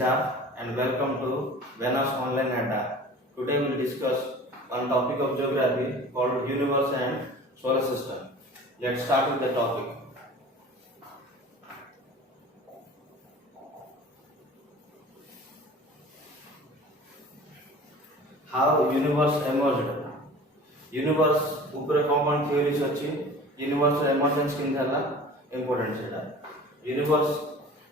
Siddharth and welcome to Venus Online Data. Today we will discuss on topic of geography called universe and solar system. Let's start with the topic. How universe emerged? Universe ऊपर कौन theories अच्छी universe emergence किन था important सेटा. Universe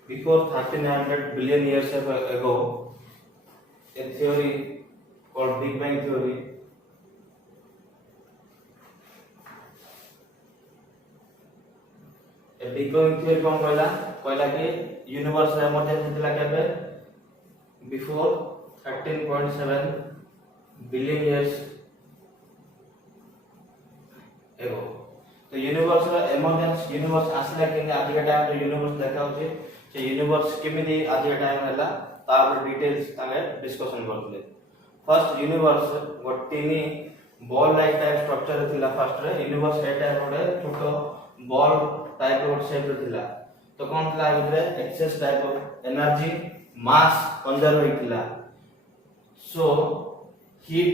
before 1300 billion years ago, a theory called Big Bang theory कौन कहला कि universe emergence हेतला केबे बिफोर 13.7 बिलियन इयर्स एगो. तो यूनिवर्स एमर्जेंस यूनिवर्स आसला कि आज के टाइम रे यूनिवर्स देखा होचे से यूनिवर्स केमिति आज के टाइम हला तार डिटेल्स ताले डिस्कशन करथले. फर्स्ट यूनिवर्स गोटिनी बॉल लाइक टाइप स्ट्रक्चर थिला. फर्स्ट रे यूनिवर्स ए टाइप रे छोटो बॉल टाइप रो शेप थिला. तो कोन थिला भितरे excess type of energy mass conserve होइतिला. सो हीट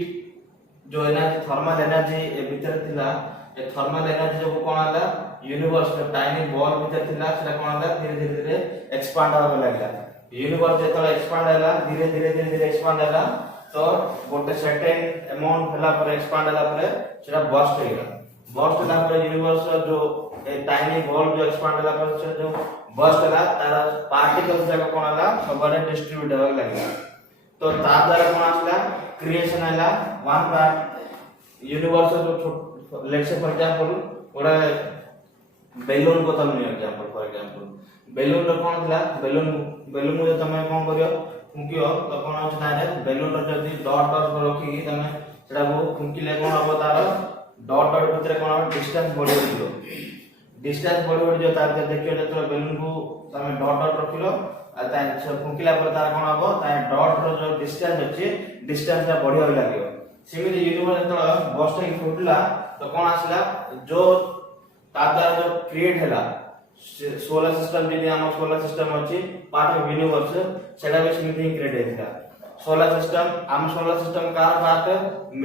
जो एनर्जी थर्मल एनर्जी ए भीतर थिला ए थर्मल एनर्जी जो कोन आला यूनिवर्स के टाइनी बॉल भीतर थिला सेटा कोन आला धीरे धीरे एक्सपांड होबे लागला. यूनिवर्स जेतला एक्सपांड होला धीरे धीरे एक्सपांड होला तो गोटे सर्टेन अमाउंट होला पर एक्सपांड होला पर सेटा बर्स्ट होइला. बर्स्ट होला पर यूनिवर्स जो ए टाइनी बॉल जो एक्सपांड होला पर से जो बर्स्ट होला तार पार्टिकल्स जाक कोन होला सबरे डिस्ट्रीब्यूट होबे लागला. तो तार द्वारा कोन आसला क्रिएशन होला वन पार्ट यूनिवर्स जो लेट्स से फॉर एग्जांपल ओडा बेलून को तुम नियो एग्जांपल फॉर एग्जांपल बेलून रो कोन थिला बेलून जो तमे कोन करियो फुंकियो तो कोन होछ तारे बेलून रो जदी डॉट डॉट रखी कि तमे सेटा को फुंकिले कोन हबो तार डॉट डॉट भितर कोन हबो डिस्टेंस बढ़ि जिवो. डिस्टेंस बढ़ि जो तार देखियो जतो बेलून को तमे डॉट डॉट रखिलो आ ता फुंकिला पर तार कोन हबो ता डॉट रो जो डिस्टेंस अछि डिस्टेंस रा बढ़िया लागियो. सिमिलि यूनिवर्स तो बस्ट की फुटला तो कोन आसला जो तार जो क्रिएट हैला सोलर सिस्टम जे हम सोलर सिस्टम अछि पार्ट ऑफ यूनिवर्स सेटा भी सिमिलि क्रिएट हैला. सोलर सिस्टम हम सोलर सिस्टम का पार्ट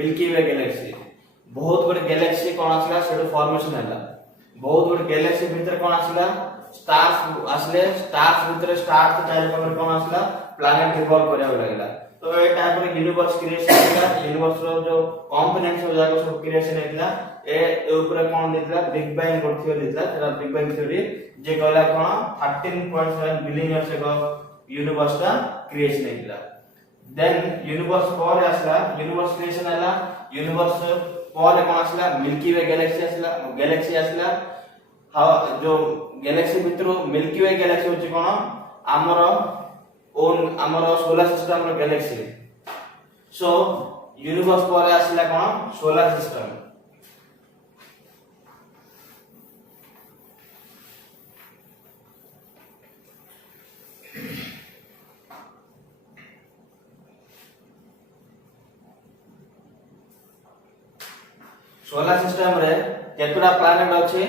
मिल्की वे गैलेक्सी बहुत बड़े गैलेक्सी कोन आसला सेडो फॉर्मेशन हैला. बहुत बड़े गैलेक्सी भीतर कोन आसला स्टार्स आसले स्टार्स भीतर स्टार्स चाहे पर कोन आसला प्लैनेट रिवॉल्व करया लागला. तो ए टाइप रे यूनिवर्स क्रिएशन हैला. यूनिवर्स रो जो कंपोनेंट्स हो जाको सब क्रिएशन हैला ए ऊपर कोन देतला बिग बैंग को थ्योरी देतला. तेरा बिग बैंग थ्योरी जे कहला कोन 13.7 बिलियन इयर्स अगो यूनिवर्स का क्रिएशन हैला. देन यूनिवर्स पर आसला यूनिवर्स क्रिएशन हैला. यूनिवर्स पर कोन आसला मिल्की वे गैलेक्सी आसला. हाउ जो गैलेक्सी भितरो मिल्की वे गैलेक्सी होची कोन हमरो ओन हमरो सोलर सिस्टम रो गैलेक्सी. सो यूनिवर्स पर आसला कोन सोलर सिस्टम. सोलर सिस्टम रे केतुडा प्लैनेट अछि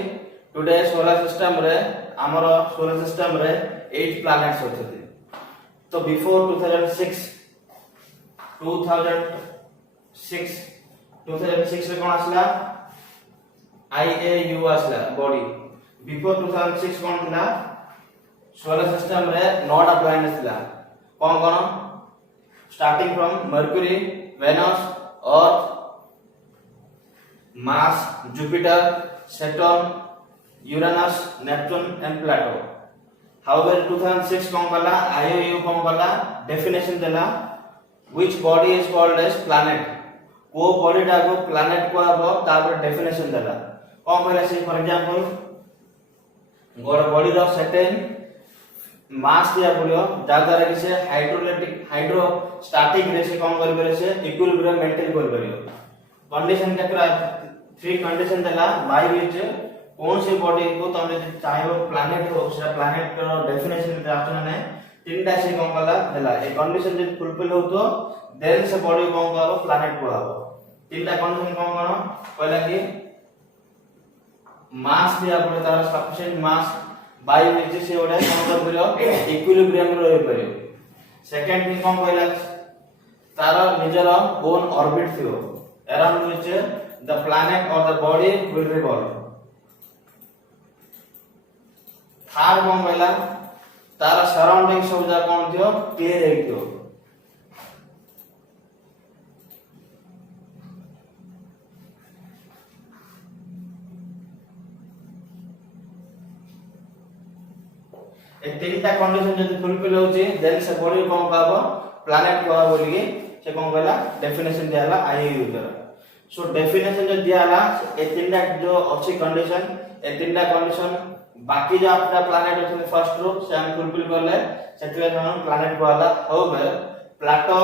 टुडे सोलर सिस्टम रे हमरो सोलर सिस्टम रे 8 प्लैनेट्स होते. तो बिफोर 2006 रे कोन आसला IAU आसला बॉडी. बिफोर 2006 कोन थिला सोलर सिस्टम रे 9टा प्लैनेट्स थिला. कोन starting from Mercury Venus Earth Mars Jupiter Saturn Uranus Neptune and Pluto. However 2006 कोन कला IAU कोन कला डेफिनेशन देला which body is called as planet. को बॉडी टा को प्लैनेट को अब तापर डेफिनेशन देला. कोन कहला से फॉर एग्जांपल गोड बॉडी रो सर्टेन मास दिया पड़ियो जा द्वारा कि से हाइड्रोस्टैटिक रे से कोन कर करे से इक्विलिब्रियम मेंटेन कर परियो. कंडीशन केकरा 3 कंडीशन देला बाय विच कौन सी बॉडी को तुम चाहे वो प्लैनेट हो से प्लैनेट रो डेफिनेशन में आछन ने तीनटा से कोन कला देला. ए कंडीशन जे फुलफिल हो तो देन से बॉडी कोन करो प्लैनेट को आबो. तीनटा कंडीशन कोन कहला कि मास दिया पड़े तार सफिशिएंट मास बाय विच से ओडा कोन कर परियो इक्विलिब्रियम रो रहि परियो. सेकंड थिंग कोन कहला तार निजर ओन ऑर्बिट थियो around which the planet or the body will revolve. Third कोन कहला तार सराउंडिंग सब जा कोन थियो क्लियर हे थियो। ए तीनटा कंडीशन जदी फुलफिल होची देन से बॉडी कोन कहबो प्लैनेट कहबो बोली के से कोन कहला डेफिनेशन दियाला आईयू द्वारा। सो डेफिनेशन जो दियाला ए तीनटा जो अच्छी कंडीशन ए तीनटा कंडीशन बाकी जो आपका प्लैनेट अछि फर्स्ट रो से हम फुलफिल करले सेतिले हम प्लैनेट कहला। हाउएवर प्लाटो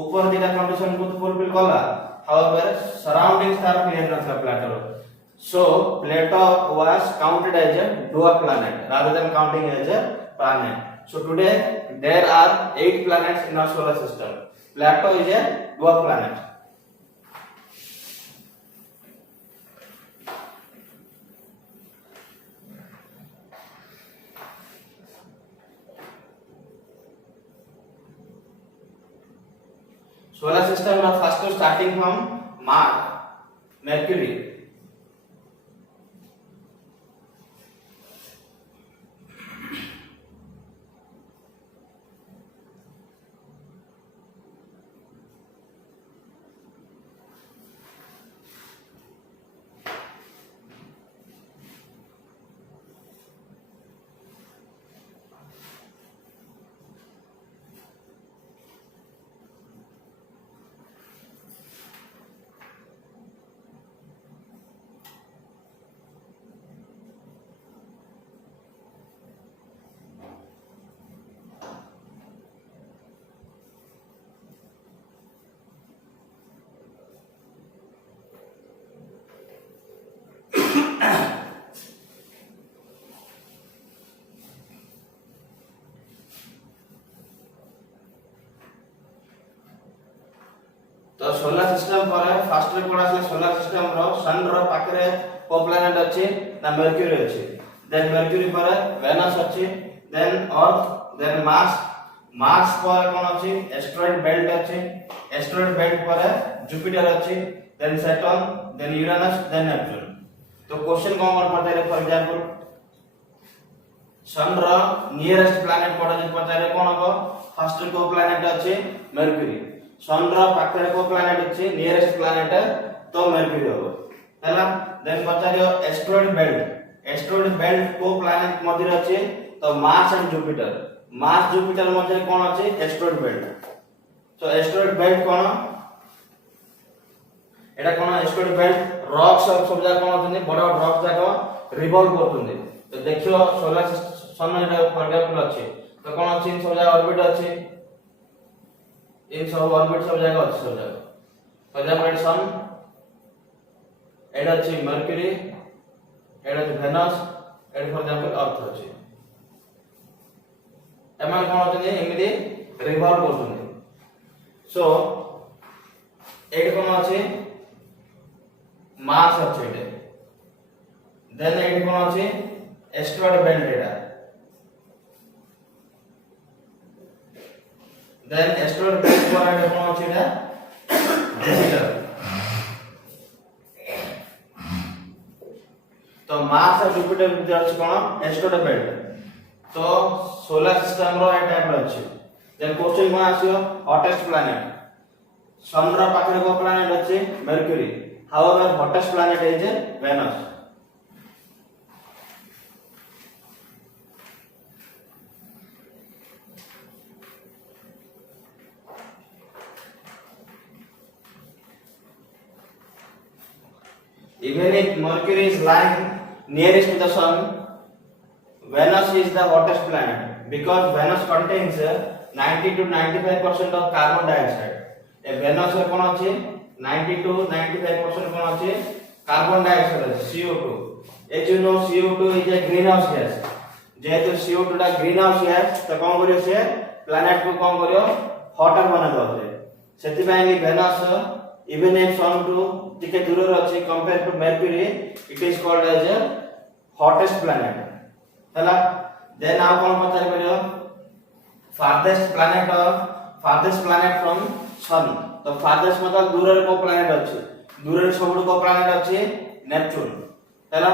ऊपर दिना कंडीशन को फुलफिल करला हाउएवर सराउंडिंग स्टार क्लियर नथला Plato. So Plato was counted as a dwarf planet rather than counting as a planet. So today there are 8 planets in our solar system. Plato is a dwarf planet. Solar system are first starting from Mars, Mercury. तो solar system पर first रे कोन आसे solar system रो सन रो पाखरे को planet अछि ना Mercury अछि देन मर्क्यूरी पर वेनस अछि then Earth then Mars Mars पर कोन अछि एस्टेरॉयड बेल्ट अछि एस्टेरॉयड बेल्ट पर जुपिटर अछि then Saturn then Uranus then Neptune. तो क्वेश्चन कोन पड़ता है फॉर एग्जांपल सन रो नियरेस्ट प्लैनेट पड़े जे पड़ता है कोन हो फर्स्ट को प्लैनेट अछि मर्क्यूरी सन रो पाखरे को प्लैनेट अछि नियरेस्ट प्लैनेट तो मर्क्यूरी हो हैला। देन पचारियो एस्टेरॉयड बेल्ट को प्लैनेट मध्य अछि तो मार्स एंड जुपिटर मध्य कोन अछि एस्टेरॉयड बेल्ट। सो एस्टेरॉयड बेल्ट कोन एटा कोन एस्टेरॉयड बेल्ट रॉक्स सब जा कोन होतनी बड़ रॉक्स जाको रिवॉल्व करतुनी। तो देखियो सोलर सन रे फॉर एग्जांपल अछि तो कोन अछि सब जा ऑर्बिट अछि इन सब ऑर्बिट सब जगह अछि सब जगह फॉर एग्जांपल सन एडा अछि मर्क्यूरी एडा अछि वेनस एडा फॉर एग्जांपल अर्थ अछि एमान कोन होतनी एमिदि रिवॉल्व करतुनी। सो एड कोन अछि मार्स अछि एडे देन एड कोन अछि एस्टेरॉयड बेल्ट एडा then asteroid belt पर एटा कोन अछि एटा जुपिटर। तो मार्स और जुपिटर के बीच कोन एस्टेरॉयड बेल्ट। तो सोलर सिस्टम रो एटा टाइप अछि देन क्वेश्चन कोन आसीयो हॉटेस्ट प्लैनेट सन रो पाखरे को प्लैनेट अछि Mercury however hottest planet is Venus. Even if Mercury is lying nearest to the sun, Venus is the hottest planet because Venus contains 90 to 95% of carbon dioxide. A Venus रे कोन अछि 90 to 95% कोन अछि carbon dioxide अछि CO2. As you know CO2 is a greenhouse gas. जेहेतु CO2 टा greenhouse gas त कोन करियो से planet को कोन करियो hotter बना दो सेति पय Venus even if sun to टिके दूर अछि compare to Mercury it is called as a hottest planet हैला। देन आ कोन पचार करियो farthest planet from sun तो farthest मतलब दूर रे को planet अछि दूर रे सबुठ को planet अछि नेपच्यून हैला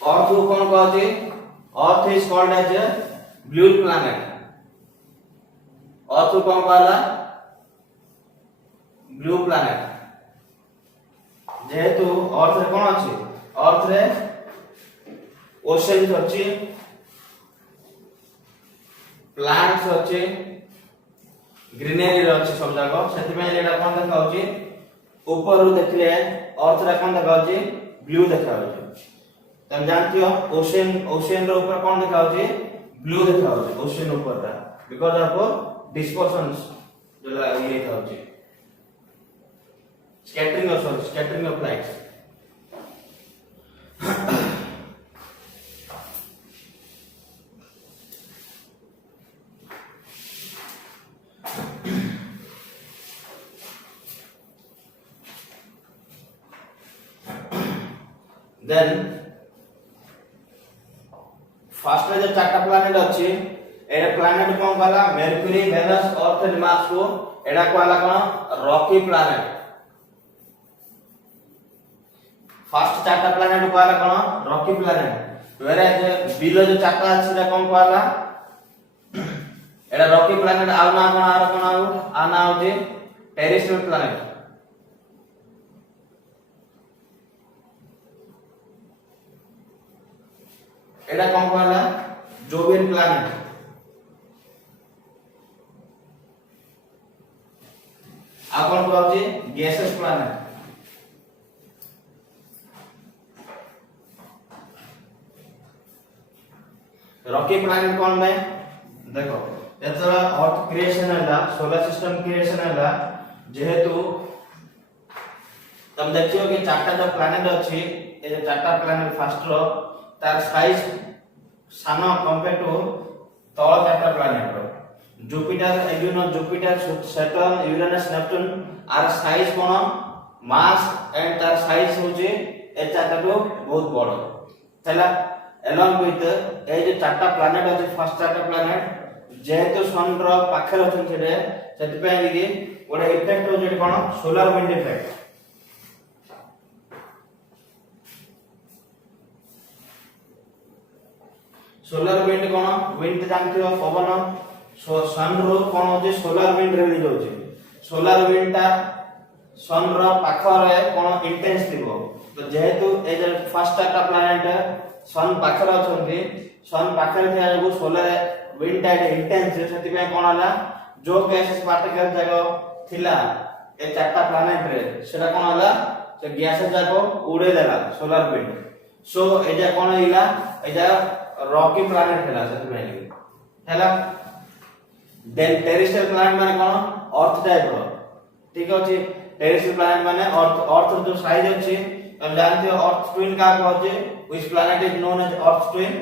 अर्थ को कोन कहछि Earth is called as a blue planet Earth को कोन कहला ब्लू planet जेहेतु अर्थ रे कोन अछि अर्थ रे ओशन अछि प्लांट्स अछि ग्रीनरी रे अछि सब जगह सेति में एटा कोन देखा होछि ऊपर रु देखले अर्थ रे कोन देखा होछि ब्लू देखा होछि तम जानती हो ओशन रे ऊपर कोन देखा होछि ब्लू देखा होछि ओशन ऊपर रा बिकॉज़ ऑफ डिस्पर्शंस जो ये देखा होछि scattering of light then first रे जो चारटा प्लैनेट अछि एटा प्लैनेट कोन कहला Mercury Venus Earth and Mars को एटा कहला कोन रॉकी प्लैनेट फर्स्ट चारटा प्लैनेट कहला कोन रॉकी प्लैनेट वेरे बिलो जो चारटा अछि सेटा कोन कहला एटा रॉकी प्लैनेट आ ना कोन आ ना होजे टेरेस्ट्रियल प्लैनेट एटा कोन कहला जोवियन प्लैनेट आ कोन कहछि गैसेस प्लैनेट रॉकी प्लैनेट कोन में देखो एतरा अर्थ क्रिएशन हला सोलर सिस्टम क्रिएशन हला जेहेतु तम देखियो कि चारटा जो प्लैनेट अछि ए जो चारटा प्लैनेट फर्स्ट रो तार साइज सानो कंपेयर टू तळ चारटा प्लैनेट रो Jupiter Saturn Uranus Neptune are size कोन मास एंड तार साइज होजे ए चारटा तो बहुत बड़ हैला along with ए जे चारटा प्लैनेट अछि फर्स्ट चारटा प्लैनेट जेहेतु सन रो पाखर अछि सेटे सेति पय कि ओडे इफेक्ट हो जे कोन solar wind effect solar wind कोन विंड जानथि हो पवन सन रो कोन होजे सोलर विंड रिलीज होजे सोलर विंड ता सन रो पाखरे कोन इंटेंस थिबो तो जेहेतु ए जे फर्स्ट चारटा प्लैनेट सन पाखर अछंती सन पाखर थिया जो सोलर विंड ता इंटेंस सेति पे कोन हला जो गैसेस पार्टिकल जागो थिला ए चारटा प्लैनेट रे सेटा कोन हला से गैसेस जागो उड़े देला सोलर विंड सो एजा कोन हिला एजा रॉकी प्लैनेट हैला सेति पे हैला देन टेरेस्ट्रियल प्लैनेट माने कोन अर्थ टाइप रो ठीक अछि टेरेस्ट्रियल प्लैनेट माने अर्थ जो साइज अछि हम जानते हो अर्थ ट्विन का कहजे which planet is known as Earth twin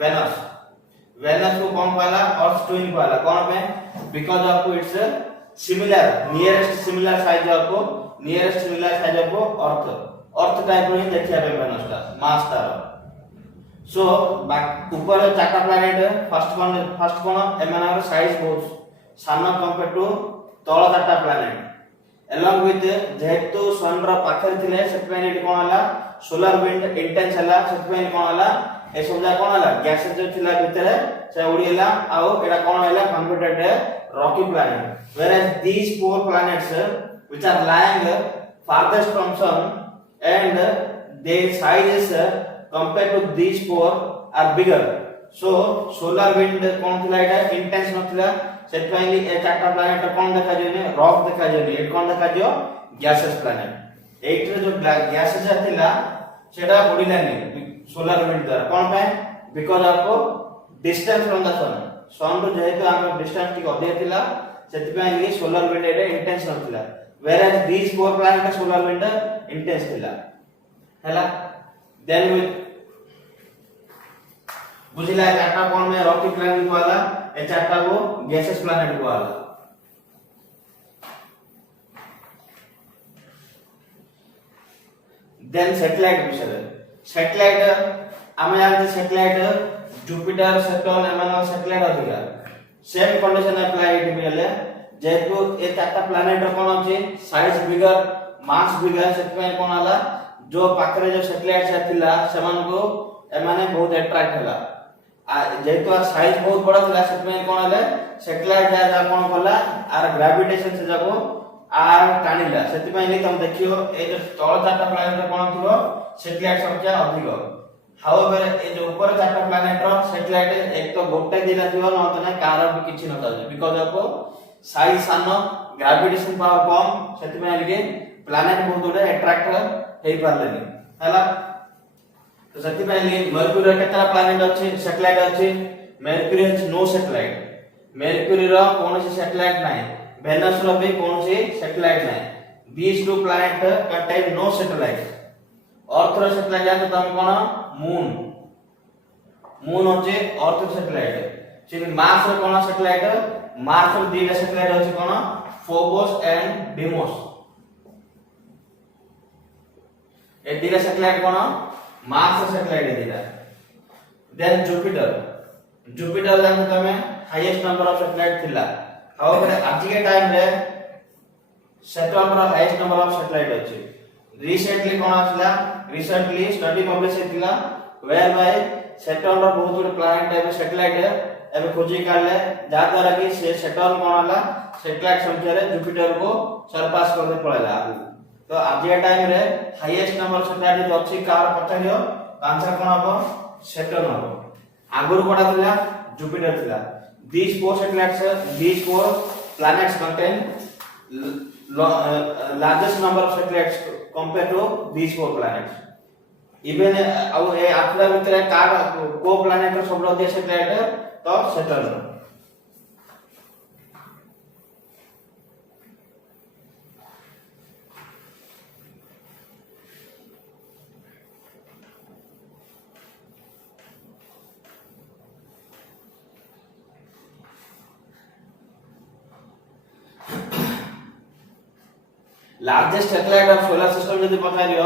Venus को कौन कहला अर्थ ट्विन कहला कौन पे because of its similar nearest similar size of Earth type रो देखिया पे वेनस ता मास तार सो ऊपर चारटा प्लैनेट फर्स्ट कोन एमानर साइज बहुत सानो कंपेयर टू तळ चारटा प्लैनेट along with जेहेतु सन रो पाखर थिले सेटमेंट कोन हला सोलर विंड इंटेंस हला सेटमेंट कोन हला ए सब जा कोन हला गैसेस जो थिला भितरे से उडीला आउ एटा कोन हला computed Rocky planet whereas these four planets which are lying farthest from sun and their sizes compared to these four are bigger so solar wind कोन थिला एटा इंटेंस नथिला सेट फाइनली ए चारटा प्लैनेट कोन देखा जेने रॉक देखा जेने ए कोन देखा दियो गैसेस प्लैनेट एट रे जो gases थिला सेटा उडीलानी सोलर विंड द्वारा कोन पे because of distance from the sun रो जेहेतु हम डिस्टेंस टिक अधिक थिला सेति फाइनली सोलर विंड एटा इंटेंस नथिला whereas these four planets solar wind intense थिला हैला देन विथ बुझिला चारटा कोन में रॉकी प्लैनेट कहला ए चारटा को गैसेस प्लैनेट कहला देन सैटेलाइट विषय सैटेलाइट आमे जानते सैटेलाइट जुपिटर सैटर्न एमन सैटेलाइट अधिका सेम कंडीशन अप्लाई इट मिले जेतु ए चारटा प्लैनेट कोन अछि साइज बिगर मास बिगर सेतमे कोन हला जो पाखरे जो सैटेलाइट से थिला समान को एमाने बहुत अट्रैक्ट होला आ जेतु साइज बहुत बड़ा थिला सेतमे कोन हले सैटेलाइट जा कोन कला आर ग्रेविटेशन से जाको आर टाणिला सेतमे नै तुम देखियो ए जो तळ चारटा प्लैनेट कोन थिबो सैटेलाइट संख्या अधिक हाउएवर ए जो ऊपर चारटा प्लैनेट रो सैटेलाइट एक तो गोटे दिला थिबो न तो नै कार भी किछि न थाउ बिकॉज़ ऑफ साइज सानो ग्रेविटेशन पावर कम सेतमे लगे प्लैनेट बहुत गुडे अट्रैक्ट हेई पारलेनी हला तो सेति पहले मर्क्यूरी केतरा प्लैनेट अछि सैटेलाइट अछि Mercury is no satellite Mercury रो कोनोसी सैटेलाइट नै वेनस रो भी कोनोसी सैटेलाइट नै these two planet contain no satellite Earth रो सैटेलाइट जान तम कोन मून होचे अर्थ सैटेलाइट चिन मार्स रो कोन सैटेलाइट मार्स रो दीटा सैटेलाइट होचे कोन फोबोस एंड डिमोस ए दीटा सैटेलाइट कोन मार्स रो सैटेलाइट दीटा देन जुपिटर जान तमे हाईएस्ट नंबर ऑफ सैटेलाइट थिला हाउएवर आज के टाइम रे सैटर्न रो हाईएस्ट नंबर ऑफ सैटेलाइट अछि रिसेंटली कोन आसला रिसेंटली स्टडी पब्लिश हेतिला वेयर बाय सैटर्न रो बहुत गुड प्लैनेट एबे सैटेलाइट एबे खोजी काले जा द्वारा कि से सैटर्न कोन हला सैटेलाइट संख्या रे जुपिटर को सरपास करने पड़ेला तो आज के टाइम रे हाईएस्ट नंबर सैटेलाइट जो अछि कार पछाडियो आंसर कोन हबो सैटर्न हबो आगुर कोडा थिला जुपिटर थिला these four satellites these four planets contain largest number of satellites compared to these four planets even अब ए आठटा भीतर कार को प्लैनेट रो सबरो दे सैटेलाइट तो Saturn largest satellite of solar system यदि पता लियो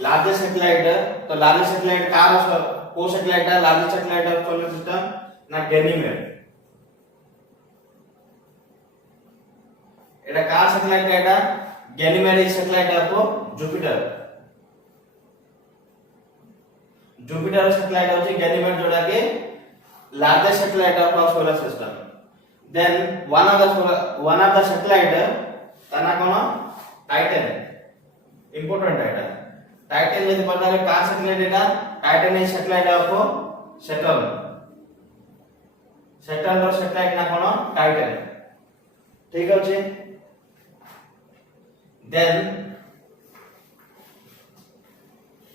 लार्जेस्ट सैटेलाइट तो लार्जेस्ट सैटेलाइट कार को सैटेलाइट है largest satellite of solar system ना गैनीमेड एटा कार सैटेलाइट एटा Ganymede is satellite of Jupiter Jupiter satellite होची गैनीमेड जोड़ा के largest satellite of solar system then one of the satellite तना कोन टाइटन इंपोर्टेंट टाइटन यदि पता है का सैटेलाइट एटा Titan is satellite of Saturn रो सैटेलाइट ना कोन टाइटन ठीक अछि then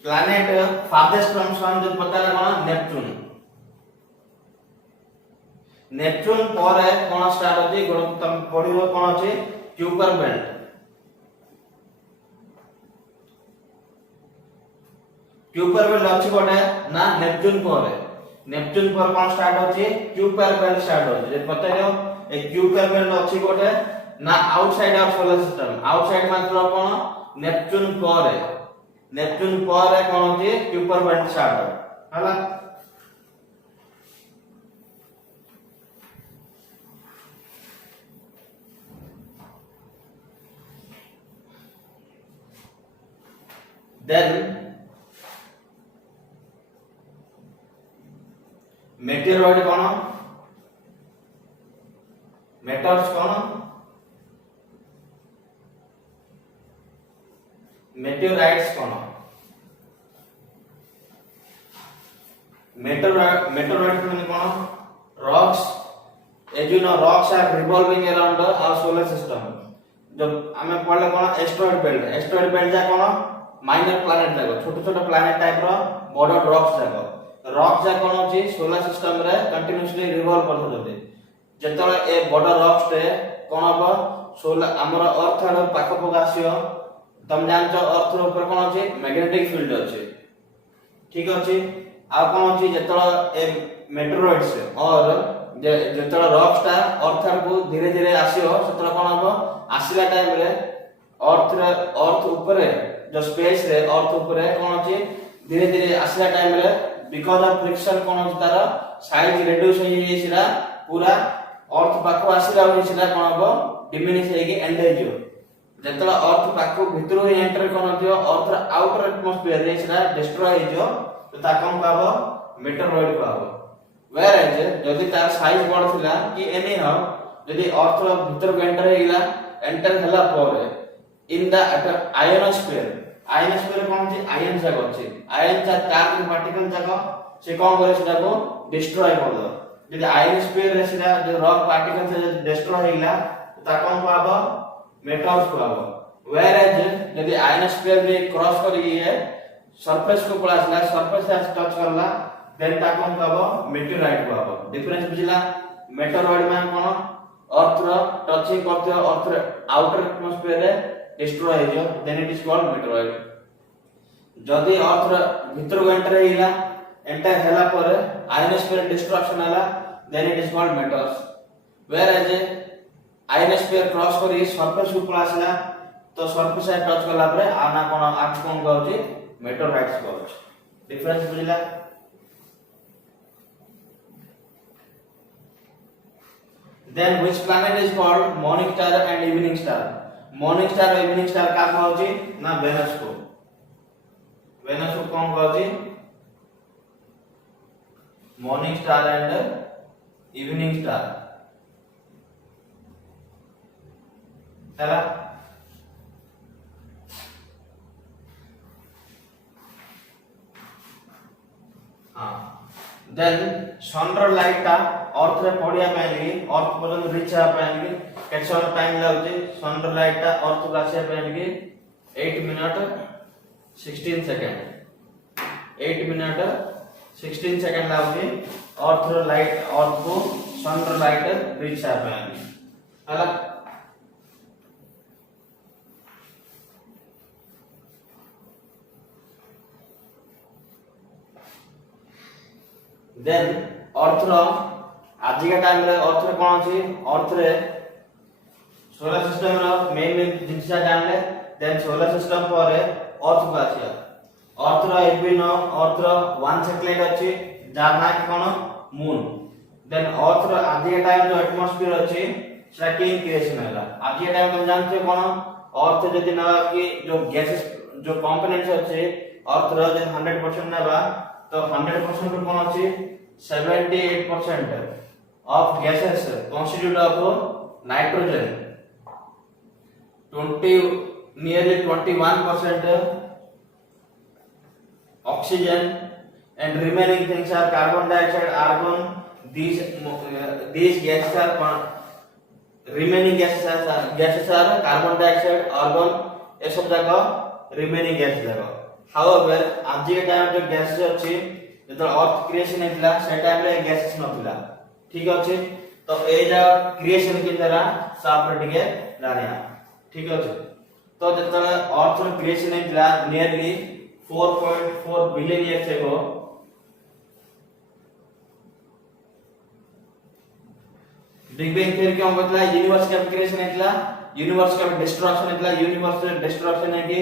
planet farthest from sun जो पता है कोन नेपच्यून पर कोन स्टार्ट होची तुम पढिबो कोन अछि क्यूपर बेल्ट क्यूपर बेल्ट अछि कोटे ना नेपच्यून पर कोन स्टार्ट होची क्यूपर बेल्ट स्टार्ट होची जे पता है ए क्यूपर बेल्ट अछि कोटे ना outside of solar system outside मतलब कोन नेपच्यून पर कोन होची क्यूपर बेल्ट स्टार्ट हला then मेटेरॉइड कोन मेटर्स कोन मेटेराइट्स कोन मेटेरॉइड माने कोन रॉक्स ए जो नो rocks are revolving around our solar system जब हमें पढ़ले कोन एस्टेरॉइड बेल्ट जा कोन माइनर प्लैनेट जाको छोटे छोटे प्लैनेट टाइप रो बड़ रॉक्स जाको रॉक जा कोन होची सोलर सिस्टम रे कंटीन्यूअसली रिवॉल्व करथते जेतले ए बड़ रॉक्स रे कोन हो सोलर हमर अर्थ रो पाख पगासियो तुम जानछो अर्थ रो ऊपर कोन होची मैग्नेटिक फील्ड होची ठीक होची आ कोन होची जेतले ए मेटेरॉइड्स और जेतले रॉक्स ता अर्थ को धीरे धीरे आसियो सेतले कोन हो आसिला टाइम रे अर्थ ऊपर जो स्पेस रे अर्थ ऊपर कोन होची धीरे धीरे आसिला टाइम रे बिकॉज़ ऑफ फ्रिक्शन कोन होची तार साइज रिड्यूस होई जेसिरा पूरा अर्थ पाखो आसीला सेटा कोन हो डिमिनिश हेगी एंड हे जो जतला अर्थ पाखो भितर ही एंटर कोन दियो अर्थ आउटर एटमॉस्फेयर रे सेटा डिस्ट्रॉय हे जो तो ता कोन पाबो मेटेरॉइड पाबो वेयर एज जदी तार साइज बड़ थिला कि एनी हाउ जदी अर्थ भितर को एंटर हला पर in the ionosphere cone J ion जाग अछि आयन चा चार्ज पार्टिकल जाग से कोन करे सेटा को डिस्ट्रॉय कर दो जदी आयनोस्फीयर रे सेटा जो रॉक पार्टिकल से डिस्ट्रॉय हेला ता कोन पाबो मेटल्स पाबो वेयर एज जदी आयनोस्फीयर रे क्रॉस करी है सरफेस को पळासला सरफेस से टच करला देन ता कोन पाबो मेटेराइट पाबो डिफरेंस बुझिला मेटेरॉइड में कोन अर्थ रो टचिंग करते अर्थ आउटर एटमॉस्फेयर रे डिस्ट्रॉय हो then it is called meteoroid जदी अर्थ भीतर को एंटर होला पर आयनोस्फीयर डिस्ट्रक्शन होला then it is called metals whereas ionosphere cross करी सरफेस को पळासला तो सरफेस से टच करला पर आना कोन आठ कोन कहउची मेटेराइट्स कहउची difference बुझिला then which planet is called morning star and evening star morning star और evening star का कहउची ना वेनस को कोन कहउची morning star and evening star चला हां देन सन लाइट ता अर्थ रे पड़िया पाएली अर्थ पर्यंत रीच आ पाएली केत समय टाइम लागुची सन लाइट ता अर्थ को आसे पाएली 8 मिनट 16 सेकंड 8 मिनट 16 सेकंड लागुची अर्थ को सन लाइट रीच आ पाएली हला देन अर्थ रो आज के टाइम रे अर्थ रे कोन अछि अर्थ रे सोलर सिस्टम रो मेन जिनसा जानले देन सोलर सिस्टम पर अर्थ को आछि अर्थ रो एबिनो अर्थ रो वन सैटेलाइट अछि जार ना कोन मून देन अर्थ रो आज के टाइम जो एटमॉस्फेयर अछि सेटा के क्रिएशन होला आज के टाइम तुम जानते कोन अर्थ जदि ना कि जो गैसेस जो कंपोनेंट्स अछि अर्थ रो जे 100% नेबा तो 100% को कोन अछि 78% of gases constitute of nitrogen nearly 21% oxygen and remaining things are carbon dioxide argon these gases are remaining gases are carbon dioxide argon ये सब जगह remaining gas जगह however आज के टाइम जो गैसेस अछि जतो अर्थ क्रिएशन हेतला से टाइम रे गैसेस नथिला ठीक अछि तो ए जा क्रिएशन के द्वारा साफ टिके जानिया ठीक अछि तो जतो अर्थ रो क्रिएशन हेतला nearly 4.4 billion years ago big bang theory क्या बतला यूनिवर्स का क्रिएशन हेतला यूनिवर्स का डिस्ट्रक्शन हेतला यूनिवर्स डिस्ट्रक्शन है कि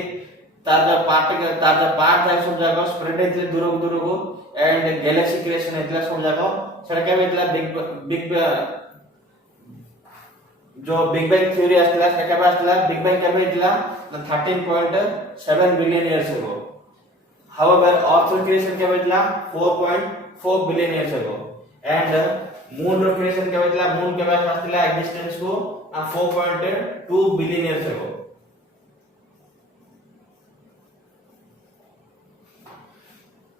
तार पार्ट सब जगह स्प्रेड हेतले दूर को एंड गैलेक्सी क्रिएशन हेतला सब जगह सेटा के हेतला बिग जो बिग बैंग थ्योरी आस्ला सेटा आस्ला बिग बैंग के हेतला 13.7 billion years ago however Earth creation के हेतला 4.4 billion years ago and moon रो क्रिएशन के हेतला मून के बाद आस्ला एक्जिस्टेंस को 4.2 बिलियन इयर्स अगो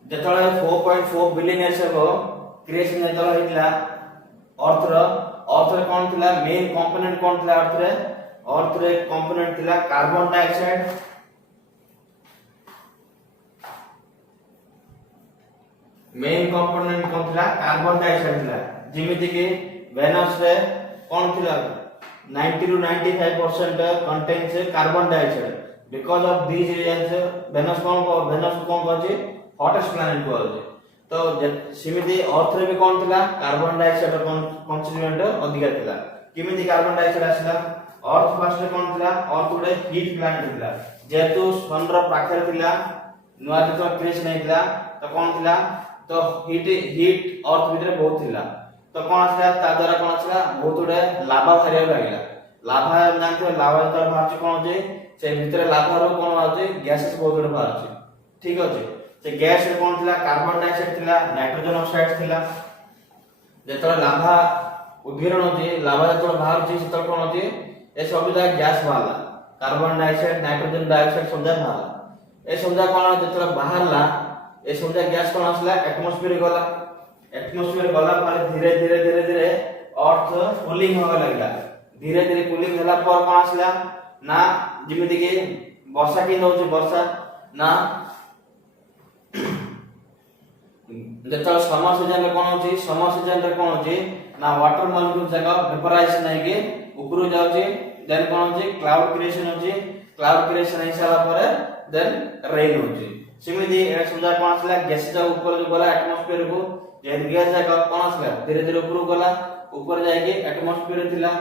जतले 4.4 बिलियन इयर्स अगो क्रिएशन जतले हेतला अर्थ रे कोन थिला मेन कंपोनेंट कोन थिला अर्थ रे कंपोनेंट थिला कार्बन डाइऑक्साइड मेन कंपोनेंट कोन थिला कार्बन डाइऑक्साइड थिला जेमिति कि वेनस रे कोन थिला 90 to 95% contains carbon dioxide because of these reasons Venus कोन कहछि हॉटेस्ट प्लैनेट को तो सिमिति अर्थ रे भी कोन थिला कार्बन डाइऑक्साइड कंस्टिट्यूएंट अधिका थिला किमिति कार्बन डाइऑक्साइड आसला अर्थ फर्स्ट रे कोन थिला अर्थ गोटे हीट प्लैनेट थिला जेतु सन रो पाखर थिला नुवा जतो क्रिएशन हेतला तो कोन थिला तो हीट अर्थ भीतर बहुत थिला तो कौन आसला ता द्वारा कौन आसला बहुत गुडे लाभा बाहरिया लागला लाभा जानते हो लाभा तो बाहर कौन होजे से भितर लाभा रो कौन होजे गैसेस बहुत गुडे बाहर ठीक अछि से गैस रे कौन थिला कार्बन डाइऑक्साइड थिला नाइट्रोजन ऑक्साइड थिला जेतरा लाभा उद्गीरण होजे लाभा जेतरा बाहर जे सेतरा कौन होजे ए सब गैस बाहरला कार्बन डाइऑक्साइड नाइट्रोजन डाइऑक्साइड सब बाहरला ए सब कौन जेतरा बाहरला ए सब गैस कौन आसला एटमॉस्फेयर गला एटमॉस्फेयर गला पर धीरे धीरे धीरे धीरे अर्थ कूलिंग होगा लगला धीरे धीरे कूलिंग होला पर कौन आसला ना जेमिति के वर्षा के नौचे वर्षा ना जेतरा समर सीजन रे कौन होची समर सीजन रे कौन होची ना वाटर मॉलिक्यूल जगह वेपराइजेशन है के ऊपर जाउची देन कौन होची क्लाउड क्रिएशन होची क्लाउड क्रिएशन है सारा पर देन रेन होची सिमिति एटा समझा कौन आसला गैस जा ऊपर जो गला एटमॉस्फेयर को जे गैस जा कौन आसला धीरे धीरे ऊपर गला ऊपर जाके एटमॉस्फेयर थिला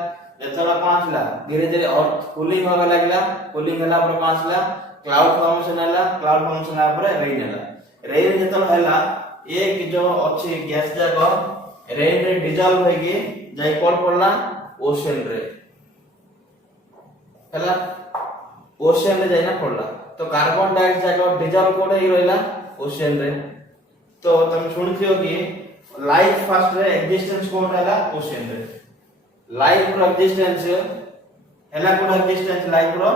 जेतरा कौन आसला धीरे धीरे अर्थ कूलिंग होगा लागला कूलिंग होला पर कौन आसला क्लाउड फॉर्मेशन होला क्लाउड फॉर्मेशन होला पर रेन होला रेन जेतरा होला एक जो अच्छी गैस जाको रेन रे डिजॉल्व होगी जाई कोड पड़ला ओशन रे हला ओशन रे जाइना पड़ला तो कार्बन डाइऑक्साइड जाको डिजॉल्व कोड ही रहला ओशन रे तो तुम सुनथियो कि life first ray existence code हैला ओशन रे लाइफ रो एक्जिस्टेंस हैला कोड एक्जिस्टेंस लाइफ रो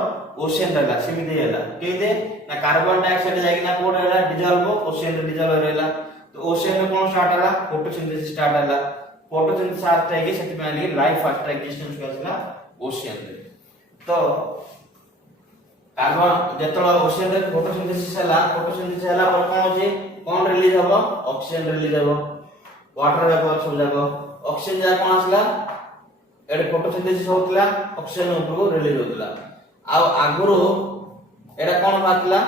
ओशन रहला सिमिति हैला केते ना कार्बन डाइऑक्साइड जाइना कोड हैला डिजॉल्व ओशन रे डिजॉल्व रहला तो ओशन में कौन स्टार्ट होला फोटोसिंथेसिस स्टार्ट होला फोटोसिंथेसिस स्टार्ट है कि सेति में लाइफ फर्स्ट एक्जिस्टेंस कसला ओशन रे तो कार्बन जेतला ओशन रे फोटोसिंथेसिस होला पर कौन होची कौन रिलीज हबो ऑक्सीजन रिलीज हबो वाटर वेपर सब जागो ऑक्सीजन जा कौन आसला एडे फोटोसिंथेसिस होतला ऑक्सीजन ऊपर रिलीज होतला आ आगुरो एडा कौन बातला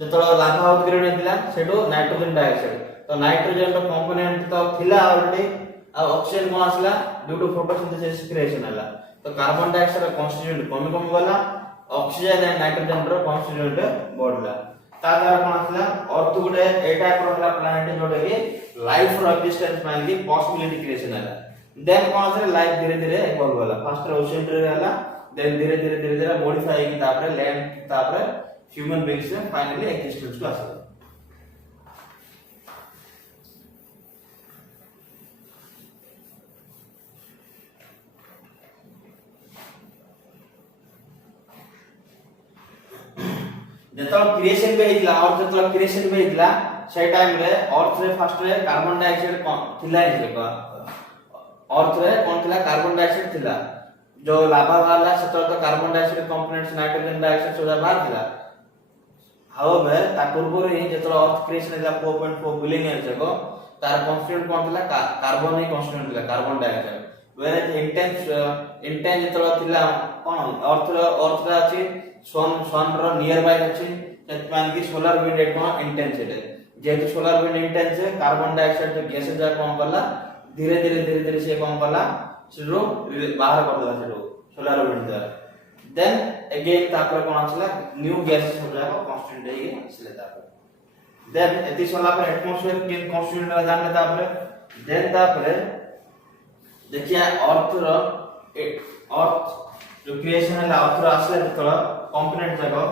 जेतला लाभा उद्गीरण हेतिला सेटो नाइट्रोजन डाइऑक्साइड तो नाइट्रोजन रो कंपोनेंट तो थिला ऑलरेडी आ ऑक्सीजन कौन आसला ड्यू टू फोटोसिंथेसिस क्रिएशन हला तो कार्बन डाइऑक्साइड रो कांस्टिट्यूएंट कमी कमी गला ऑक्सीजन एंड नाइट्रोजन रो कांस्टिट्यूएंट बढ़ला ता द्वारा कौन आसला अर्थ गुडे एटा करला प्लैनेट जोडे के लाइफ रो एक्जिस्टेंस मान की पॉसिबिलिटी क्रिएशन हला देन कौन आसला लाइफ धीरे धीरे इवॉल्व होला फर्स्ट ओशन रे हला देन धीरे धीरे धीरे धीरे मॉडिफाई की तापरे लैंड तापरे ह्यूमन बीइंग्स फाइनली एक्जिस्टेंस को आसला जेतल क्रिएशन बे हितला और जेतल क्रिएशन बे हितला से टाइम रे अर्थ रे फर्स्ट रे कार्बन डाइऑक्साइड थिला हितला अर्थ रे कोन थिला कार्बन डाइऑक्साइड थिला जो लाभा वाला सेतल तो carbon dioxide components nitrogen dioxide सोजा बाहर थिला हाउएवर ता पूर्व रे जेतल अर्थ क्रिएशन हितला 4.4 बिलियन इयर्स अगो तार कांस्टिट्यूएंट कोन थिला कार्बन ही कांस्टिट्यूएंट थिला कार्बन डाइऑक्साइड वेयर इंटेंस जेतल थिला कोन अर्थ रा अछि सन रो नियर बाय अछि तत्मान की सोलर विंड एट कोन इंटेंस है जेतु सोलर विंड इंटेंस है कार्बन डाइऑक्साइड तो गैस जा कोन करला धीरे धीरे से कोन करला सेरो बाहर कर देला सेरो सोलर विंड द्वारा देन अगेन तापर कोन आछला न्यू गैस सब जा कांस्टेंट है इसले तापर देन एति सोला पर एटमॉस्फेयर के कांस्टेंट ला जानले तापर देन तापर देखिया अर्थ जो क्रिएशन है अर्थ आसले तोला कंपोनेंट जगह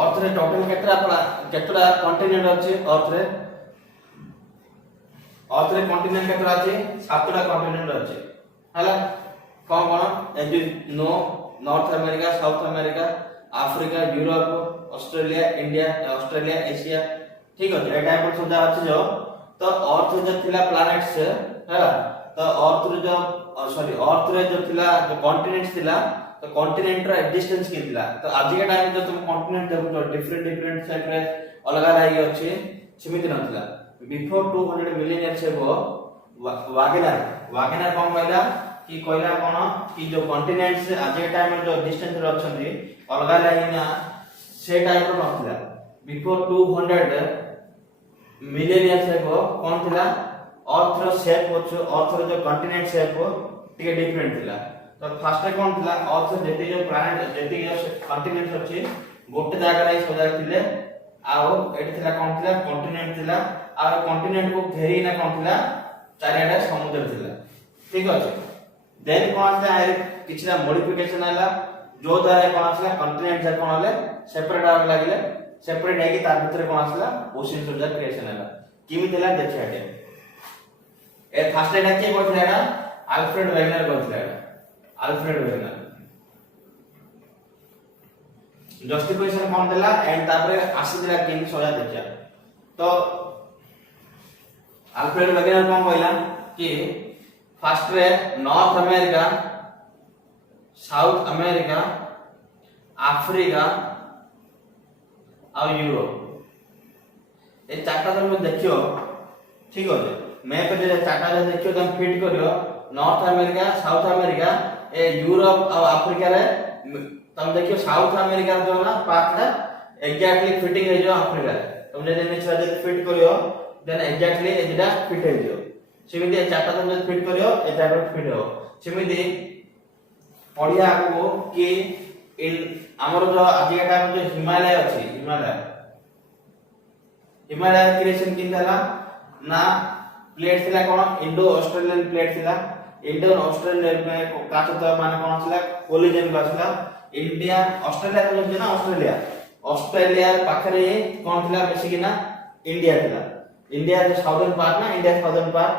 अर्थ रे टोटल केतरा कॉन्टिनेंट अछि अर्थ रे कॉन्टिनेंट केतरा अछि 7टा कॉन्टिनेंट अछि हला कोन as no North America South America Africa Europe Australia India Australia Asia ठीक अछि ए टाइप सब अछि जो तो अर्थ जो थिला प्लैनेट्स हला तो अर्थ रे जो थिला जो कॉन्टिनेंट्स थिला तो कॉन्टिनेंट रा एग्जिस्टेंस के थिला तो आज के टाइम जो तुम कॉन्टिनेंट देखो डिफरेंट साइड रे अलग अलग अछि समिति नथिला before 200 million years ago WagonR कोन कहला कि कहला कोन कि जो कॉन्टिनेंट्स आज के टाइम में जो डिस्टेंस रे अछंती अलगा लाइना से टाइप रो नथिला बिफोर 200 मिलियन इयर्स एगो कोन थिला अर्थ रो शेप अर्थ रो जो कॉन्टिनेंट शेप टिके डिफरेंट थिला तो फर्स्ट कोन थिला अर्थ जेते जो प्लैनेट जेते जो कॉन्टिनेंट अछि गोटे जगह रे सजा थिले आउ एठी थिला कोन थिला कॉन्टिनेंट थिला आ कॉन्टिनेंट को घेरी ना कोन थिला चारियाडा समुद्र थिला ठीक अछि देन कोन थिला किछना मॉडिफिकेशन आला जो द्वारा कोन आसला कॉन्टिनेंट जा कोन हले सेपरेट आग लागले सेपरेट है कि तार भीतर कोन आसला ओशन सजा क्रिएशन आला किमि थिला देखिया दे ए फर्स्ट एटा के कोथिला ना अल्फ्रेड वेगनर कोथिला अल्फ्रेड वेगनर जस्टिफिकेशन कोन देला एंड तापरे आसीला किन सोया देखिया तो अल्फ्रेड वेगनर कोन कहला कि first ray north America South America Africa और यूरोप ए चारटा तुम देखियो ठीक अछि मैप जे चारटा जे देखियो तुम फिट करियो नॉर्थ अमेरिका साउथ अमेरिका ए यूरोप और अफ्रीका रे तुम देखियो साउथ अमेरिका जो ना पार्ट है एग्जैक्टली फिटिंग है जो अफ्रीका रे तुम जे ने फिट करियो देन एग्जैक्टली एटा फिट है जो सेमिति ए चारटा तुम जे फिट करियो ए चारटा फिट हो सेमिति पढ़िया को कि इन हमर जो आज के टाइम जो हिमालय अछि हिमालय क्रिएशन किन थला ना प्लेट थिला कोन इंडो ऑस्ट्रेलियन प्लेट थिला इंडो ऑस्ट्रेलियन में काछ तो माने कोन थिला कोलिजन बासला इंडिया ऑस्ट्रेलिया जो ना ऑस्ट्रेलिया पाखरे कोन थिला बेसिकना इंडिया थिला इंडिया जो साउदर्न पार्ट ना इंडिया साउदर्न पार्ट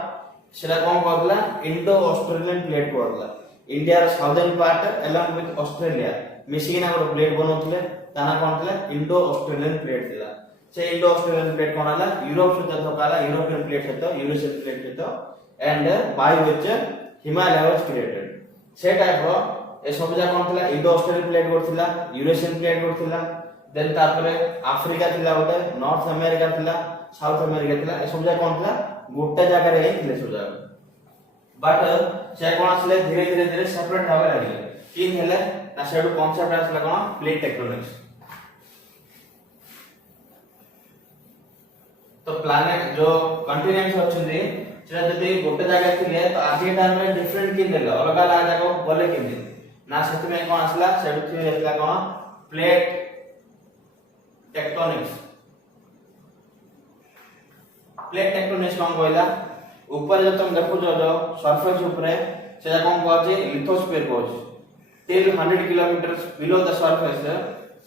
सेला कोन करला इंडो ऑस्ट्रेलियन प्लेट करला इंडिया रो southern part along with Australia मिसिकिना गोटे प्लेट बनौतले ताना कोन थिला इंडो ऑस्ट्रेलियन प्लेट थिला से इंडो ऑस्ट्रेलियन प्लेट कोन हला यूरोप से धकाला यूरोपियन प्लेट हेतो यूरेशियन प्लेट हेतो and by which Himalaya was created से टाइप रो ए सब जा कोन थिला इंडो ऑस्ट्रेलियन प्लेट करथिला यूरेशियन प्लेट करथिला देन तापरे अफ्रीका थिला गोटे नॉर्थ अमेरिका थिला साउथ अमेरिका थिला ए सब जा कोन थिला गोटे जगह रे थिले सब जा बट से कोन असले धीरे धीरे सेपरेट होवे लागले किन हेले ना सेडू कांसेप्ट असला कोन प्लेट टेक्टोनिक्स तो प्लैनेट जो कॉन्टिनेंट्स अछंदी सेटा जदी गोटे जगह थिले तो आज के टाइम में डिफरेंट किन देला अलग अलग जगह बोले किन ना सेति में कोन असला सेडू थी असला कोन प्लेट टेक्टोनिक्स प्लेट टेक्टोनिक्स कोन कहला ऊपर जो तुम देखो जो सरफेस ऊपर सेटा कोन कहछि लिथोस्फीयर कहछि till 100 kilometre below the surface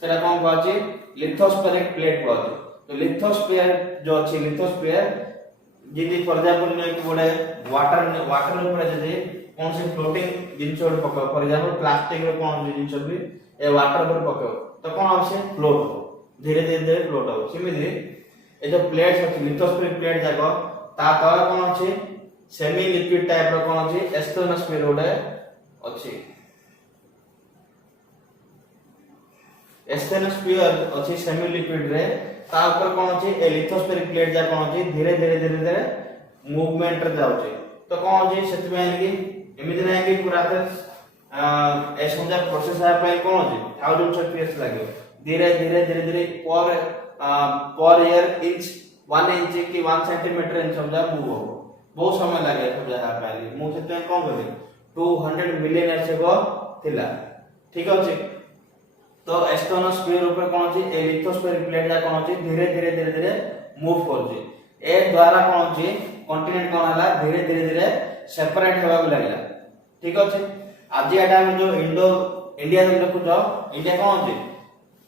सेटा कोन कहछि लिथोस्फेरिक प्लेट कहछि तो लिथोस्फीयर जो अछि लिथोस्फीयर जदी फॉर एग्जांपल ने गोडे वाटर ऊपर जदी कोन से फ्लोटिंग जिंस ऊपर पक फॉर एग्जांपल प्लास्टिक रो कोन जिंस भी ए वाटर ऊपर पक तो कोन आवश्य फ्लोट हो धीरे धीरे फ्लोट हो सिमिली ए जो प्लेट्स अछि लिथोस्फीरिक प्लेट जाको ता तळ कोन अछि सेमी लिक्विड टाइप रो कोन अछि एस्टोनोस्फीयर गोडे अछि एस्टोनोस्फीयर अछि सेमी लिक्विड रे ता ऊपर कोन अछि ए लिथोस्फीरिक प्लेट जा कोन अछि धीरे धीरे मूवमेंट रे जाउछि तो कोन अछि सेति में कि एमिति नै कि पूरा ए समझा प्रोसेस आ पय कोन अछि थाउजेंड्स ऑफ इयर्स लागो धीरे पर ईयर इंच 1 इंच की 1 सेंटीमीटर इन समझा मूव हो बहुत समय लागे समझा हा पहले मु सेते कोन कहली 200 मिलियन इयर्स एगो थिला ठीक अछि तो एस्टोनोस्फीयर ऊपर कोन अछि ए लिथोस्फीयर प्लेट जा कोन अछि धीरे मूव करछि ए द्वारा कोन अछि कॉन्टिनेंट कोन हला धीरे सेपरेट हेबा लागला ठीक अछि आज या टाइम जो इंडिया में देखु जो इंडिया कोन अछि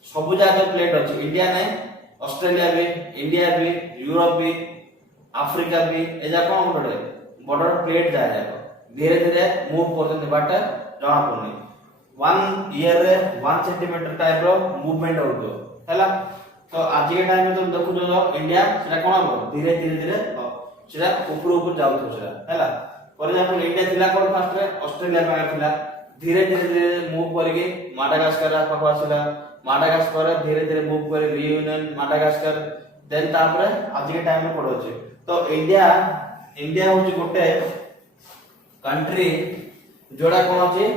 सब जगह प्लेट अछि इंडिया नै ऑस्ट्रेलिया भी इंडिया भी यूरोप भी अफ्रीका भी ए जा कोन बड़ प्लेट जा धीरे मूव करते बट जणा पड़नी 1 ईयर रे 1 सेंटीमीटर टाइप रो मूवमेंट होतो हैला तो आज के टाइम में तुम देखु जो इंडिया सेटा कोन हो धीरे सेटा ऊपर जाउ तो सेटा हैला फॉर एग्जांपल इंडिया थिला कोन फर्स्ट रे ऑस्ट्रेलिया में थिला धीरे मूव करके माडागास्कर पाखो आसिला माडागास्कर धीरे मूव करे रियूनियन माडागास्कर देन तापर आज के टाइम में पड़ो छै तो इंडिया होची गोटे कंट्री जोड़ा कोन अछि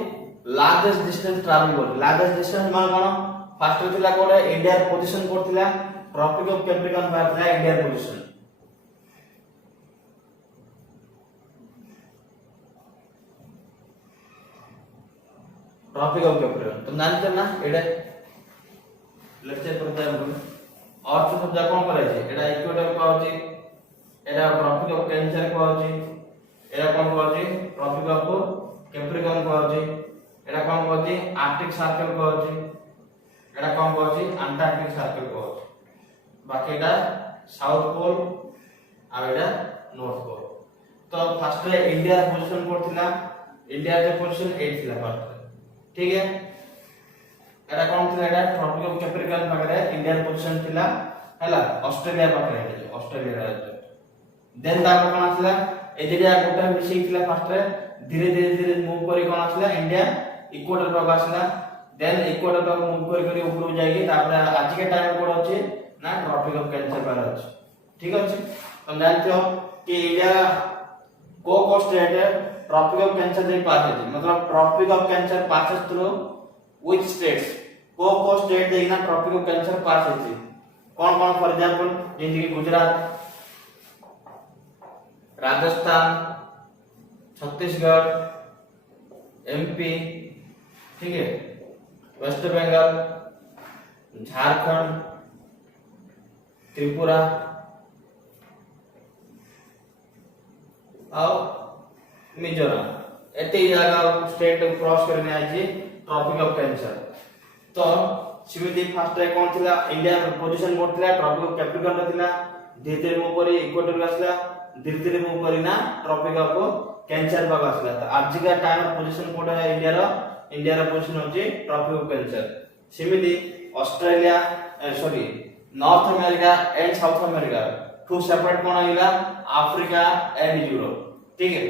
लार्जेस्ट डिस्टेंस ट्रैवल बोल लार्जेस्ट डिस्टेंस मान कोन फास्ट थिला कोडे इंडिया पोजीशन करथिला ट्रॉपिक ऑफ कैप्रिकॉर्न बारला India position Tropic of Capricorn तुम जानते ना एडे लेक्चर करता है बोल और तो सब जा कोन करे छै एडा इक्वेटर को अछि एडा ट्रॉपिक ऑफ कैंसर को अछि एडा कोन को अछि ट्रॉपिक ऑफ कैप्रिकॉर्न को अछि एडा कोन को अछि आर्कटिक सर्कल को अछि एडा कोन को अछि अंटार्कटिक सर्कल को अछि बाकी एडा साउथ पोल आ एडा नॉर्थ पोल तो first ray India position करथिला India के पोजीशन 8 थिला फर्स्ट ठीक है एडा कोन थिला एडा ट्रॉपिक ऑफ कैप्रिकॉर्न पाखरे इंडियन पोजीशन थिला हैला ऑस्ट्रेलिया पाखरे ऑस्ट्रेलिया राज्य देन ता कोन आसला एजिडिया गोटा मिसिंग थिला फर्स्ट रे धीरे धीरे धीरे मूव करी कोन आसला इंडिया इक्वेटर पर आसला देन इक्वेटर पर मूव करी ऊपर जाएगी तापर आज के टाइम कोड अछि ना ट्रॉपिक ऑफ कैंसर पर अछि ठीक अछि तुम जानते हो कि इंडिया को कोस्ट है ट्रॉपिक ऑफ कैंसर दे पास है मतलब Tropic of Cancer passes through which states को स्टेट देना ट्रॉपिक ऑफ कैंसर पास है कौन कौन फॉर एग्जांपल जैसे कि गुजरात राजस्थान छत्तीसगढ़ एमपी ठीक है वेस्ट बंगाल झारखंड त्रिपुरा और मिजोरम एते जगह स्टेट क्रॉस करने आछि ट्रॉपिक ऑफ कैंसर तो सिमिति फर्स्ट रे कोन थिला इंडिया पोजीशन करथिला ट्रॉपिक ऑफ कैप्रिकॉर्न थिला धीरे धीरे मूव करी इक्वेटर आसला धीरे धीरे मूव करी ना ट्रॉपिक ऑफ कैंसर भाग आसला तो आज का टाइम पोजीशन कोड है इंडिया रा पोजीशन होची ट्रॉपिक ऑफ कैंसर सिमिति Australia sorry North America and South America to separate कोन आइला अफ्रीका एंड यूरोप ठीक है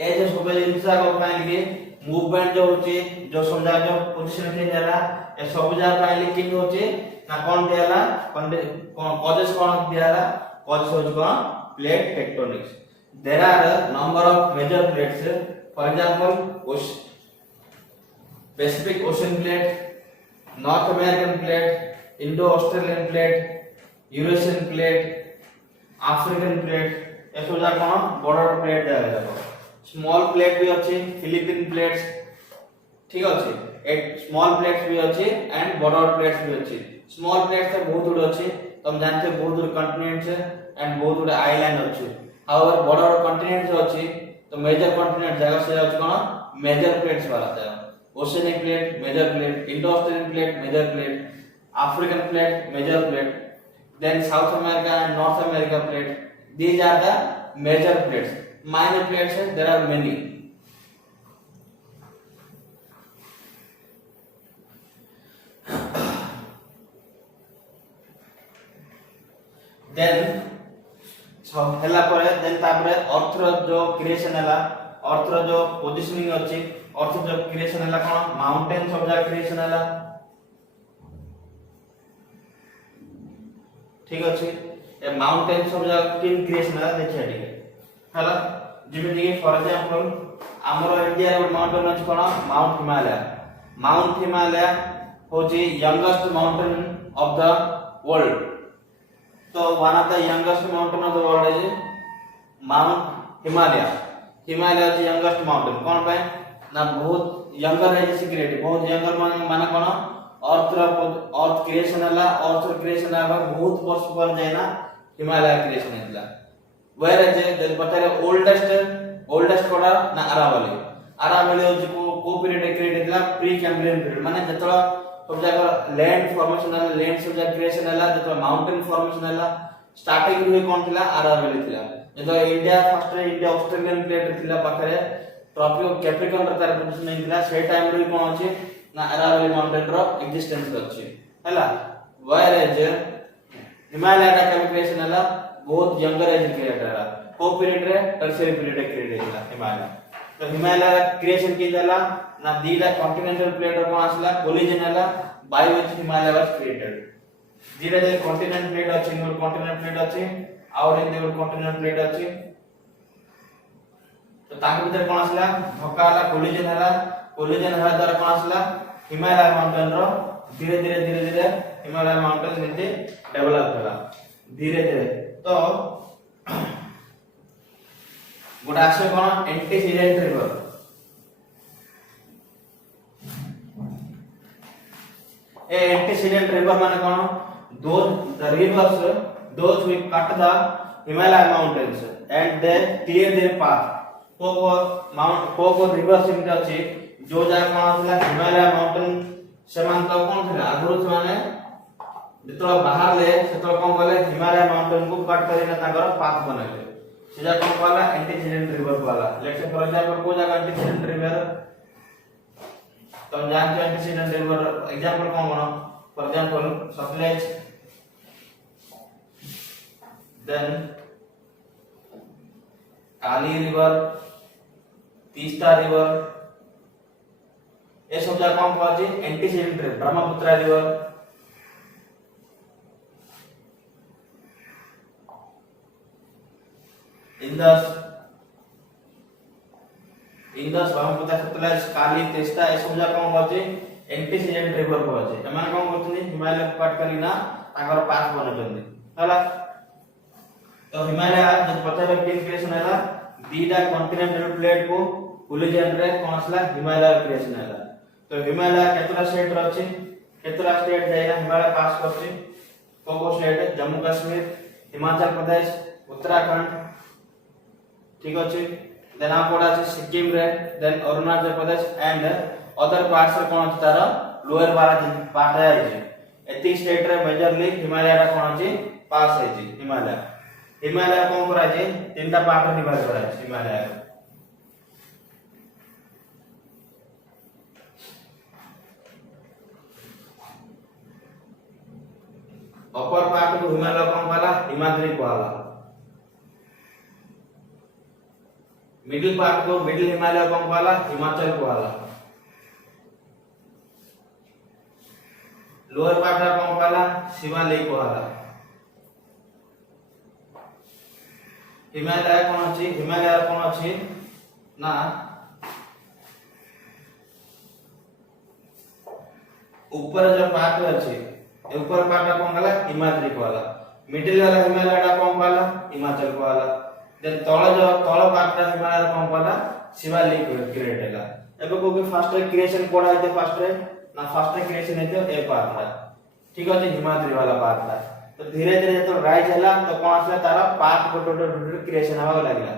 ए जो सब जिनसा को फाइनली मूवमेंट जो होची जो समझा जो पोजीशन थे जाला ए सब जा फाइनली किन होची ना कोन दियाला कॉजेस कोन दियाला कॉजेस होची कोन plate tectonics there are number of major plates for example Pacific ocean plate North American plate Indo Australian plate Eurasian plate African plate ए सब जा कोन बॉर्डर प्लेट दियाला स्मॉल प्लेट भी अछि फिलिपिन प्लेट्स ठीक अछि एक स्मॉल प्लेट्स भी अछि एंड बॉर्डर प्लेट्स भी अछि स्मॉल प्लेट्स तो बहुत गुड अछि तुम जानते बहुत गुड कॉन्टिनेंट्स एंड बहुत गुड आइलैंड अछि हाउएवर बॉर्डर कॉन्टिनेंट्स अछि तो मेजर कॉन्टिनेंट जगह से अछि कोन मेजर प्लेट्स वाला था oceanic plate major plate Indo Australian plate major plate African plate major plate then South America and North America plate these are the major plates minor plates there are many then so हला परे then तापरे अर्थ रो जो creation हला अर्थ रो जो positioning अछि अर्थ जो creation हला कोन mountain सब जा क्रिएशन हला ठीक अछि ए माउंटेन सब जा किन क्रिएशन हला देखिया ठीक हला जेमिति कि फॉर एग्जांपल हमरो इंडिया रो माउंटेन अछि कोन माउंट हिमालय होची youngest mountain of the world तो one of the youngest mountain of the world is mount Himalaya is youngest mountain कोन पे ना बहुत यंगर है जैसे क्रिएट बहुत यंगर माने कोन अर्थ क्रिएशन हला अर्थ क्रिएशन हला बहुत वर्ष पर जायना हिमालय क्रिएशन हला वेयर इज द बटारे ओल्डेस्ट कोडा ना अरावली होची को पीरियड क्रिएट हला प्री कैम्ब्रियन पीरियड माने जतला सब जगह लैंड फॉर्मेशन हला लैंड सब जगह क्रिएशन हला जतला माउंटेन फॉर्मेशन हला स्टार्टिंग रे कोन थिला अरावली थिला जतो India first India Australian plate थिला पाखरे ट्रॉपिक ऑफ कैप्रिकॉर्न र तार पोजीशन थिला से टाइम रे कोन अछि ना अरावली माउंटेन रो एक्जिस्टेंस अछि हला वेयर इज हिमालय का क्रिएशन हला बहुत यंगर एज क्रिएट हला को पीरियड रे टर्शियरी पीरियड क्रिएट हला हिमालय तो हिमालय क्रिएशन की जाला ना दीदा कॉन्टिनेंटल प्लेट रो कोन आसला कोलिजन हला bye which Himalaya was created धीरे धीरे कॉन्टिनेंट प्लेट अछि कॉन्टिनेंट प्लेट अछि और इन देवर कॉन्टिनेंट प्लेट अछि तो ताके भीतर कोन आसला धक्का हला कोलिजन हला द्वारा कोन आसला हिमालय माउंटेन रो धीरे धीरे हिमालय माउंटेन नीचे डेवलप होला धीरे धीरे। तो गोटा आसे कोन एंटीसीडेंट रिवर ए एंटीसीडेंट रिवर माने कोन the rivers those who cut the Himalaya mountains and they clear their path को रिवर्स इनका अछि जो जा कोन आसला हिमालय माउंटेन समान तो कोन थिला आगुर माने जतो बाहर ले सेतो कोन बोले हिमालय माउंटेन को कट करिना ताकर पाथ बनले से जा कोन वाला एंटीसीडेंट रिवर वाला। लेट्स से फॉर एग्जांपल को जगह एंटीसीडेंट रिवर तो जानते एंटीसीडेंट रिवर एग्जांपल कोन बनो for example Sutlej then Kali river Teesta river ये सब जगह कौन कौन सी antecedent river Brahmaputra river Indus Brahmaputra Sutlej Kali Teesta ये सब जगह कौन कौन सी एंटीसीडेंट रिवर कौन सी एमान कौन करथि हिमालय कट करिना ताकर पास बनचंदी हला। तो हिमालय जो पता है किन क्रिएशन हैला दीटा कॉन्टिनेंटल प्लेट को कोलिजन रे कोन आसला हिमालय क्रिएशन हैला। तो हिमालय केतरा स्टेट रहछि केतरा स्टेट जाइना हिमालय पास करछि को स्टेट जम्मू कश्मीर हिमाचल प्रदेश उत्तराखंड ठीक अछि देन आ कोडा छै सिक्किम रे then Arunachal Pradesh and other parts रे कोन अछि तार लोअर वाला पार्ट है एती स्टेट रे मेजरली हिमालय रा कोन अछि पास है हिमालय कोन करा जे तीनटा पार्ट रे डिवाइड करा छै हिमालय अपर पार्ट को हिमालय कोन वाला हिमाद्री कहला मिडिल पार्ट को मिडिल हिमालय कोन वाला हिमाचल कहला लोअर पार्ट रा कोन वाला शिवालिक कहला। हिमालय कोन अछि ना ऊपर जो पार्ट अछि ऊपर पार्ट कोन वाला हिमाद्री वाला मिडिल वाला हिमालय टा कोन वाला हिमाचल वाला देन तळ पार्ट रा हिमालय कोन वाला शिवालिक क्रिएट हैला। एबे को भी फर्स्ट क्रिएशन कोडा है फर्स्ट क्रिएशन है ए पार्ट रा ठीक अछि हिमाद्री वाला पार्ट रा। तो धीरे धीरे तो राइज हैला तो कोन आसला तारा पार्ट को टोटल क्रिएशन हवा लागला।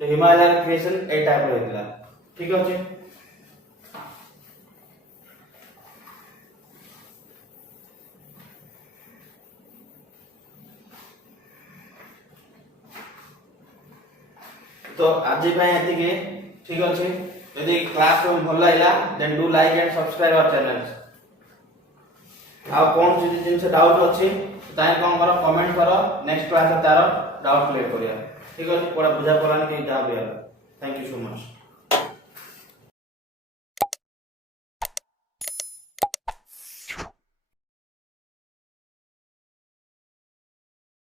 तो हिमालय क्रिएशन ए टाइप रो हैला ठीक अछि। तो आज पय एति के ठीक अछि यदि क्लास भल लागला then do like and subscribe our channel. आ कोन सी जिन से डाउट अछि ताय कोन करो कमेंट करो नेक्स्ट क्लास तार डाउट क्लियर करिया ठीक अछि कोडा बुझा पलान कि जा बिया। Thank you so much.